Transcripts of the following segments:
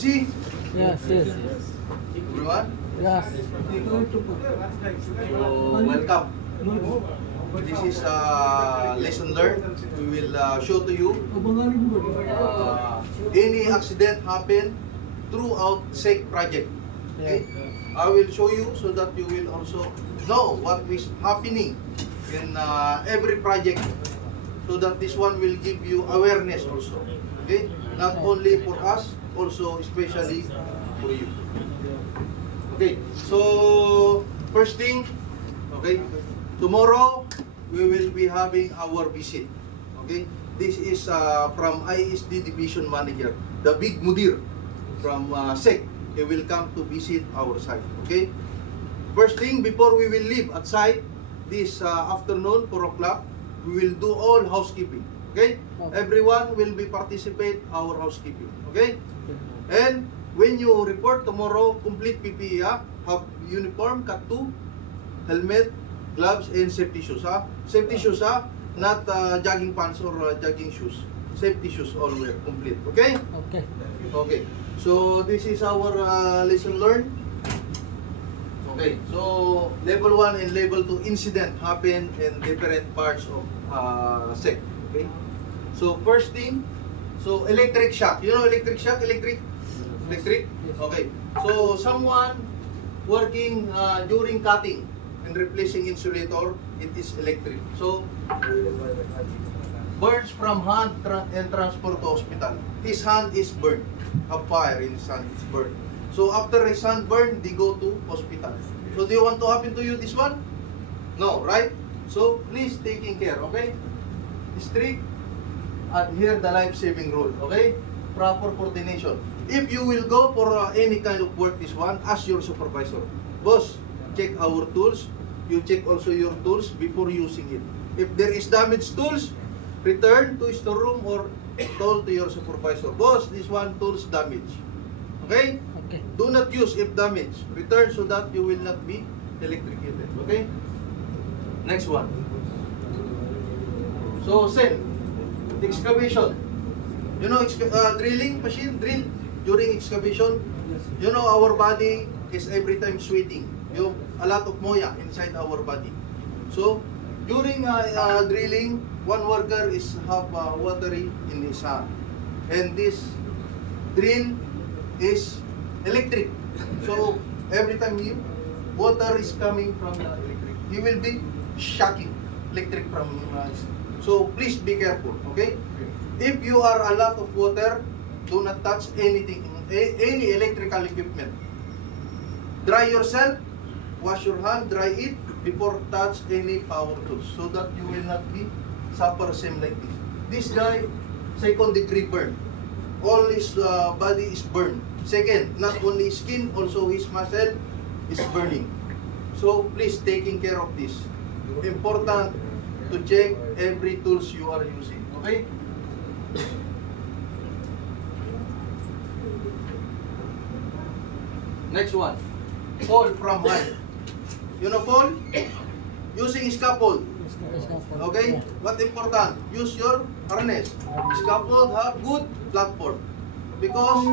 See? Yes, yes. Everyone? Yes. So, welcome. This is lesson learned. We will show to you any accident happen throughout SEC project. Okay? I will show you so that you will also know what is happening in every project, so that this one will give you awareness also. Okay? Not only for us, also especially for you. Okay, so first thing, okay, tomorrow we will be having our visit. Okay, this is from ISD Division Manager, the big mudir from SEC. He will come to visit our site. Okay, first thing, before we will leave at site this afternoon 4 o'clock, we will do all housekeeping. Okay, everyone will be participate our housekeeping. Okay, and when you report tomorrow, complete PPE, have uniform, cut 2, helmet, gloves, and safety shoes. Safety shoes, not jogging pants or jogging shoes. Safety shoes all wear, complete. Okay? Okay. Okay. So this is our lesson learned. Okay. So level 1 and level 2 incident happen in different parts of SEC. Okay. So first thing, so electric shock. You know electric shock? Electric? Okay. So someone working during cutting and replacing insulator, it is electric. So burns from hand and transport to hospital. His hand is burned. A fire in his hand is burned. So after his hand burned, they go to hospital. So do you want to happen to you this one? No, right? So please taking care, okay? Strict, adhere the life-saving rule, okay? Proper coordination. If you will go for any kind of work, this one, ask your supervisor. Boss, check our tools. You check also your tools before using it. If there is damaged tools, return to storeroom or told to your supervisor. Boss, this one tools damaged. Okay? Okay. Do not use if damaged. Return so that you will not be electrocuted. Okay? Next one. So, same. Excavation. You know, drilling machine, drill during excavation. You know, our body is every time sweating. You a lot of moya inside our body. So during drilling, one worker is have watery in his hand, and this drill is electric. So every time water is coming from the electric, he will be shocking electric from. So please be careful. Okay. If you are a lot of water, do not touch anything, any electrical equipment. Dry yourself, wash your hand, dry it before touch any power tools, so that you will not be suffer same like this. This guy, 2nd degree burn. All his body is burned. Second, not only skin, also his muscle is burning. So please taking care of this. Important to check every tools you are using. Okay? Next one, fall from height. You know fall? Using scaffold. Okay? What important? Use your harness. Scaffold have good platform. Because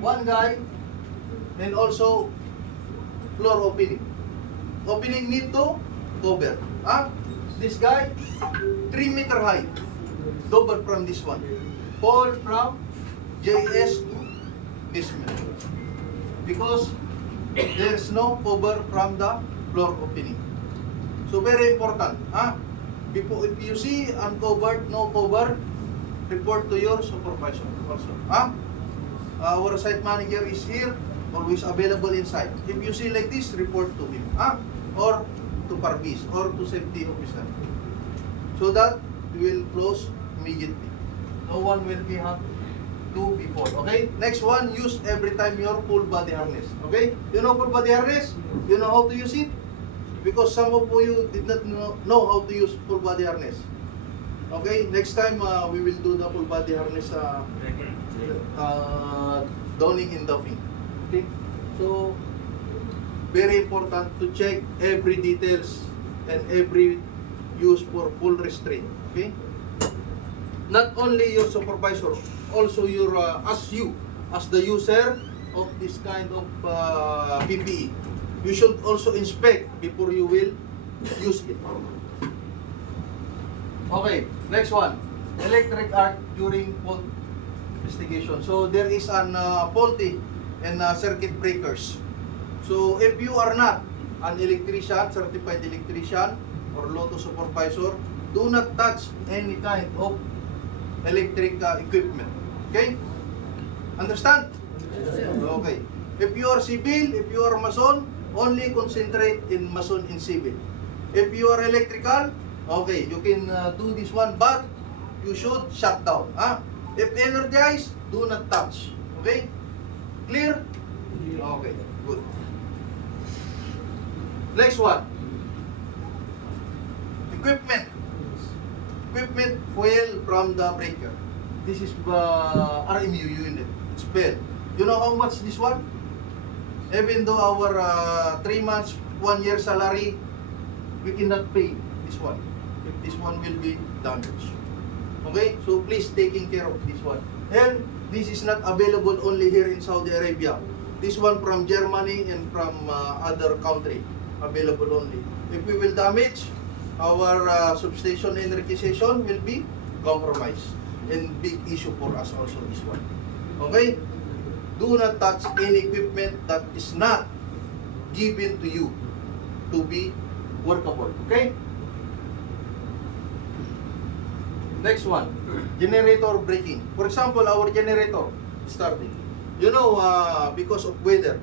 one guy and also floor opening. Opening need to cover. This guy 3 meter high. Double from this one. Fall from JS to basement. Because there is no cover from the floor opening. So very important. Before, if you see uncovered, no cover, report to your supervisor also. Our site manager is here, always available inside. If you see like this, report to him. Or to Parvis or to safety officer. So that we will close immediately. No one will be have to be fall. Okay? Next one, use every time your full body harness. Okay? You know full body harness? You know how to use it? Because some of you did not know how to use full body harness. Okay? Next time we will do the full body harness donning and doffing. Okay? So very important to check every details and every use for full restraint. Okay? Not only your supervisor, also your as you as the user of this kind of PPE. You should also inspect before you will use it. Okay, next one. Electric arc during fault investigation. So there is an faulty and circuit breakers. So if you are not an electrician, certified electrician or lotto supervisor, do not touch any kind of electric equipment. Okay? Understand? Okay. If you are civil, if you are mason, only concentrate in mason and civil. If you are electrical, okay, you can do this one, but you should shut down. If energized, do not touch. Okay? Clear? Okay, good. Next one. Equipment. Equipment fuel from the breaker. This is RMU unit. Spell. You know how much this one? Even though our 3 months, 1 year salary, we cannot pay this one. If this one will be damaged. Okay? So please taking care of this one. And this is not available only here in Saudi Arabia. This one from Germany and from other country. Available only. If we will damage, our substation energization will be compromised. And big issue for us also this one. Okay? Do not touch any equipment that is not given to you to be workable. Okay? Next one. Generator breaking. For example, our generator starting. You know, because of weather.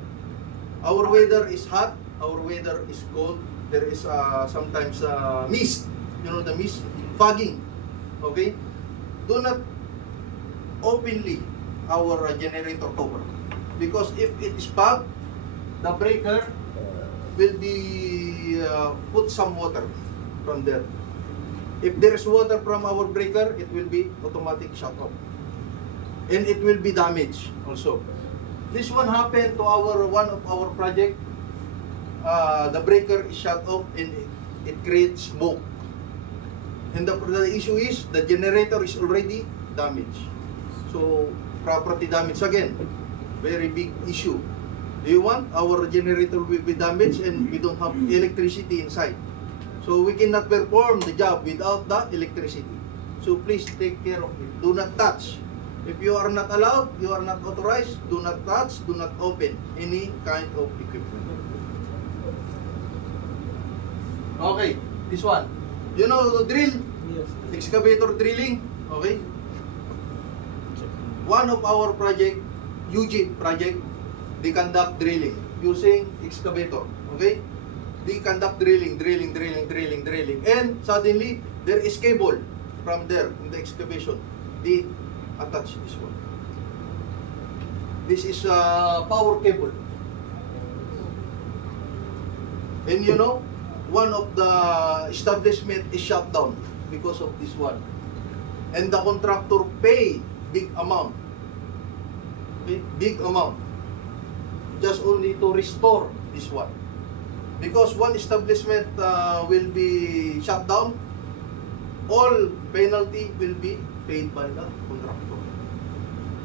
Our weather is hot. Our weather is cold. There is sometimes mist. You know the mist? Fogging. Okay? Do not openly our generator cover. Because if it is fogged, the breaker will be put some water from there. If there is water from our breaker, it will be automatic shut off. And it will be damaged also. This one happened to one of our project. The breaker is shut off and it creates smoke. And the issue is the generator is already damaged. So property damage again, very big issue. Do you want our generator will be damaged and we don't have electricity inside? So we cannot perform the job without the electricity. So please take care of it. Do not touch. If you are not allowed, you are not authorized, do not touch, do not open any kind of equipment. Okay, this one. You know the drill? Yes. Excavator drilling. Okay. One of our project, UG project, they conduct drilling using excavator. Okay. They conduct drilling, and suddenly there is cable from there in the excavation. They attach this one. This is a power cable. And you know, one of the establishment is shut down because of this one. And the contractor paid big amount. Okay? Big amount. Just only to restore this one. Because one establishment will be shut down, all penalty will be paid by the contractor,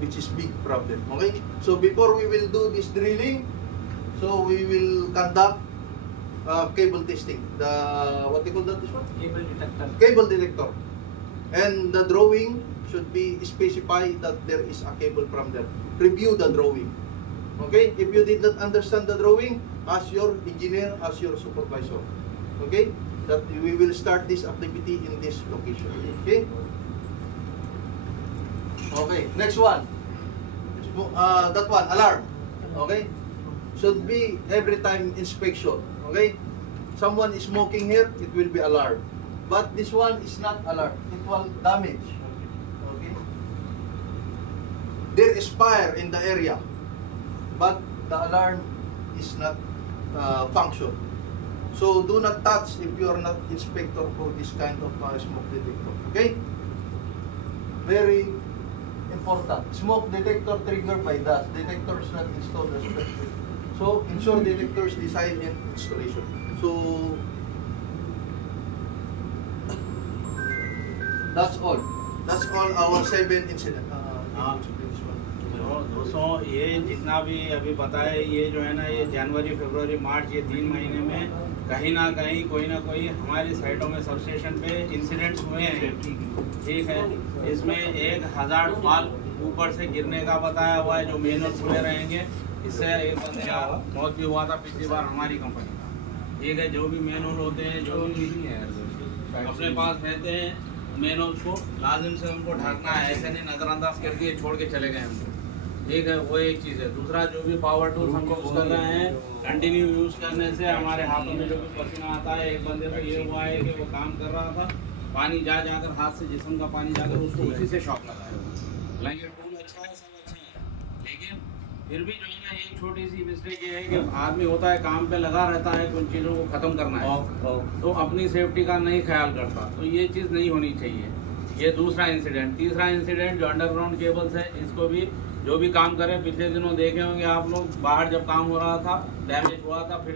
which is big problem. Okay, so before we will do this drilling, so we will conduct cable testing. The what they call that this one? Cable detector. Cable detector, and the drawing should be specified that there is a cable from there. Review the drawing. Okay, if you did not understand the drawing, ask your engineer, ask your supervisor. Okay, that we will start this activity in this location. Okay. Okay, next one. That one, alarm. Okay, should be every time inspection. Okay, someone is smoking here, it will be alarm. But this one is not alarm. It will damage. Okay, there is fire in the area, but the alarm is not function. So do not touch if you are not inspector for this kind of smoke detector. Okay? Very important. Smoke detector triggered by dust. Detector is not installed respectively. So ensure detectors design and installation. So that's all. That's all our 7 incident. दोस्तों ये जितना भी अभी बताया, ये जो है ना, ये जनवरी फरवरी मार्च, ये 3 महीने में कहीं ना कहीं कोई ना कोई हमारी साइटों में सबस्टेशन पे इंसिडेंट्स हुए हैं। ठीक है, इसमें 1000 फाल ऊपर से गिरने का बताया हुआ है, जो मैनुअल खुले रहेंगे। इससे एक बंदे का मौत भी हुआ था पिछली बार हमारी कंपनी का। ठीक है, जो भी मैनुअल होते हैं, जो भी अपने पास रहते हैं मैनुअल को लाजिम से उनको ढकना है, ऐसे नहीं नज़रअंदाज करके छोड़ के चले गए हमको। ठीक है, वो एक चीज़ है। दूसरा, जो भी पावर टूल्स हम यूज़ कर रहे हैं, कंटिन्यू यूज़ करने से हमारे हाथों में जो भी पसीना आता है, एक बंदे को ये हुआ है कि वो काम कर रहा था, पानी जाकर हाथ से जिस्म का पानी जाकर उसको उसी से शॉक लगा है। हालांकि टूल अच्छा है, सब अच्छा है, लेकिन फिर भी जो है ना, एक छोटी सी मिस्टेक ये है कि आदमी होता है काम पे लगा रहता है, कुछ चीज़ों को ख़त्म करना है, तो अपनी सेफ्टी का नहीं ख्याल करता, तो ये चीज़ नहीं होनी चाहिए। ये दूसरा इंसिडेंट। तीसरा इंसिडेंट जो अंडरग्राउंड केबल्स है, इसको भी जो भी काम करें, पिछले दिनों देखे होंगे आप लोग, बाहर जब काम हो रहा था, डैमेज हुआ था, फिर